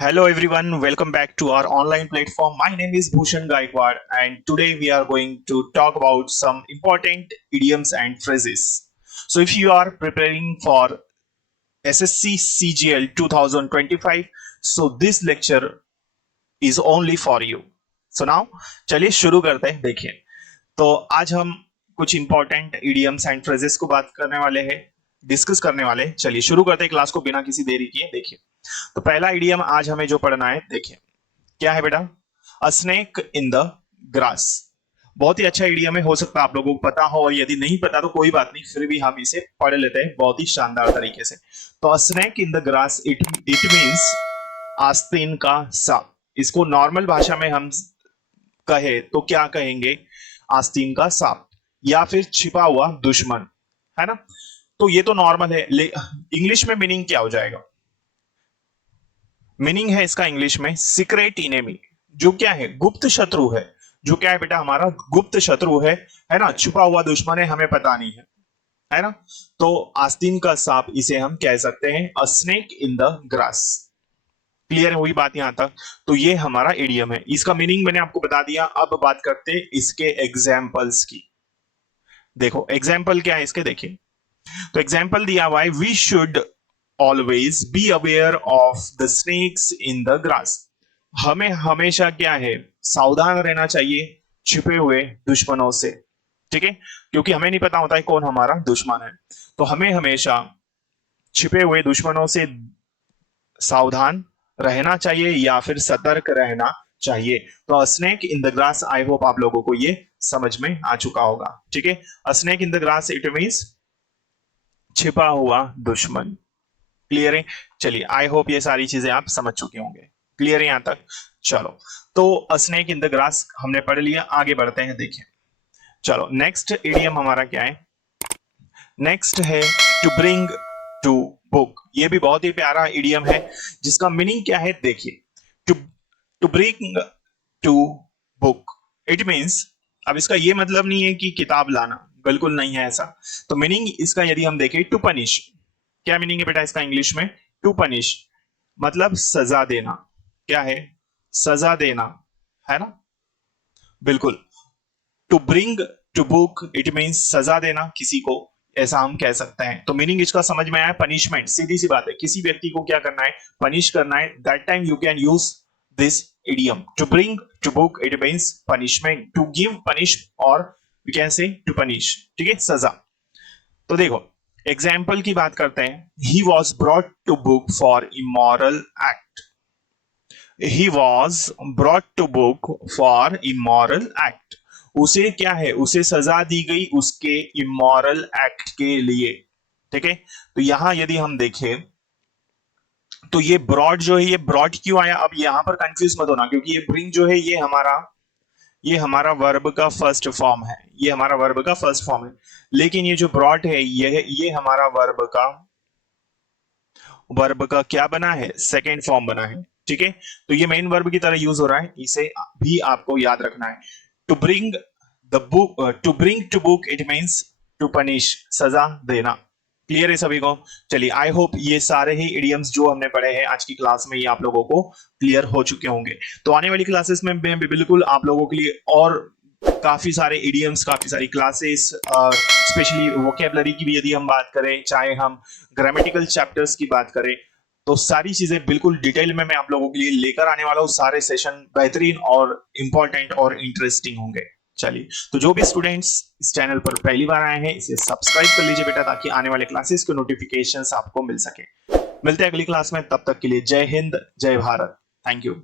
Hello everyone, welcome back to our online platform. My name is Bhushan Gaikwad and today we are going to talk about some important idioms and phrases. So if you are preparing for SSC CGL 2025, so this lecture is only for you. So now चलिए शुरू करते हैं। देखिए, तो आज हम कुछ important idioms and phrases को बात करने वाले हैं, डिस्कस करने वाले हैं। चलिए शुरू करते हैं क्लास को बिना किसी देरी किए। देखिए, तो पहला इडियम आज हमें जो पढ़ना है, देखिए क्या है बेटा, अ स्नेक इन द ग्रास। बहुत ही अच्छा इडियम है, हो सकता है आप लोगों को पता हो, और यदि नहीं पता तो कोई बात नहीं, फिर भी हम इसे पढ़ लेते हैं बहुत ही शानदार तरीके से। तो अ snake in the grass it means आस्तीन का सांप। इसको नॉर्मल भाषा में हम कहे तो क्या कहेंगे? आस्तीन का सांप या फिर छिपा हुआ दुश्मन, है ना। तो ये तो नॉर्मल है, इंग्लिश में मीनिंग क्या हो जाएगा? मीनिंग है इसका इंग्लिश में सीक्रेट इनेमी, जो क्या है? गुप्त शत्रु है। जो क्या है बेटा? हमारा गुप्त शत्रु है ना, छुपा हुआ दुश्मन है, हमें पता नहीं है ना। तो आस्तीन का सांप इसे हम कह सकते हैं अ snake in the grass. Clear हुई बात यहां तक? तो ये हमारा इडियम है, इसका मीनिंग मैंने आपको बता दिया। अब बात करते हैं इसके एग्जाम्पल्स की। देखो एग्जाम्पल क्या है इसके, देखिए तो एग्जाम्पल दिया हुआ है, we should always be aware of the snakes in the grass. हमें हमेशा क्या है? सावधान रहना चाहिए छिपे हुए दुश्मनों से, ठीक है, क्योंकि हमें नहीं पता होता है कौन हमारा दुश्मन है। तो हमें हमेशा छिपे हुए दुश्मनों से सावधान रहना चाहिए या फिर सतर्क रहना चाहिए। तो snake in the grass, I hope आप लोगों को ये समझ में आ चुका होगा, ठीक है। Snake in the grass it means छिपा हुआ दुश्मन। क्लियर है? चलिए, आई होप ये सारी चीजें आप समझ चुके होंगे। क्लियर है यहां तक? चलो, तो स्नेक इन द ग्रास हमने पढ़ लिया, आगे बढ़ते हैं। देखिए, चलो नेक्स्ट इडियम हमारा क्या है? नेक्स्ट है टू ब्रिंग टू बुक। ये भी बहुत ही प्यारा इडियम है, जिसका मीनिंग क्या है? देखिए, to to bring to book it means, अब इसका ये मतलब नहीं है कि किताब लाना, बिल्कुल नहीं है ऐसा। तो मीनिंग इसका यदि हम देखें, टू पनिश। क्या मीनिंग है बेटा इसका इंग्लिश में? टू पनिश मतलब सजा देना। क्या है? सजा देना, है ना। बिल्कुल, to bring to book it means सजा देना किसी को, ऐसा हम कह सकते हैं। तो मीनिंग इसका समझ में आया? पनिशमेंट, सीधी सी बात है, किसी व्यक्ति को क्या करना है? पनिश करना है। That time you can use this idiom, to bring to book it means punishment, to give punish, और we can say to punish, ठीक है, सजा। तो देखो एग्जाम्पल की बात करते हैं। He was brought to book for immoral act. He was brought to book for immoral act. उसे क्या है? उसे सजा दी गई उसके इमोरल एक्ट के लिए, ठीक है। तो यहां यदि हम देखें तो ये ब्रॉड जो है, ये ब्रॉड क्यों आया? अब यहां पर कंफ्यूज मत होना, क्योंकि ये ब्रिंग जो है ये हमारा वर्ब का फर्स्ट फॉर्म है, ये हमारा वर्ब का फर्स्ट फॉर्म है। लेकिन ये जो ब्रॉड है ये हमारा वर्ब का क्या बना है? सेकेंड फॉर्म बना है, ठीक है। तो ये मेन वर्ब की तरह यूज हो रहा है, इसे भी आपको याद रखना है। To bring the book, to bring to book it means to punish, सजा देना। क्लियर है सभी को? चलिए, आई होप ये सारे ही इडियम्स जो हमने पढ़े हैं आज की क्लास में, ये आप लोगों को क्लियर हो चुके होंगे। तो आने वाली क्लासेस में मैं बिल्कुल आप लोगों के लिए और काफी सारे इडियम्स, काफी सारी क्लासेस, स्पेशली वोकेबलरी की भी यदि हम बात करें, चाहे हम ग्रामेटिकल चैप्टर्स की बात करें, तो सारी चीजें बिल्कुल डिटेल में मैं आप लोगों के लिए लेकर आने वाला हूँ। सारे सेशन बेहतरीन और इंपॉर्टेंट और इंटरेस्टिंग होंगे। चलिए, तो जो भी स्टूडेंट्स इस चैनल पर पहली बार आए हैं, इसे सब्सक्राइब कर लीजिए बेटा, ताकि आने वाले क्लासेस के नोटिफिकेशंस आपको मिल सके। मिलते हैं अगली क्लास में, तब तक के लिए जय हिंद, जय भारत, थैंक यू।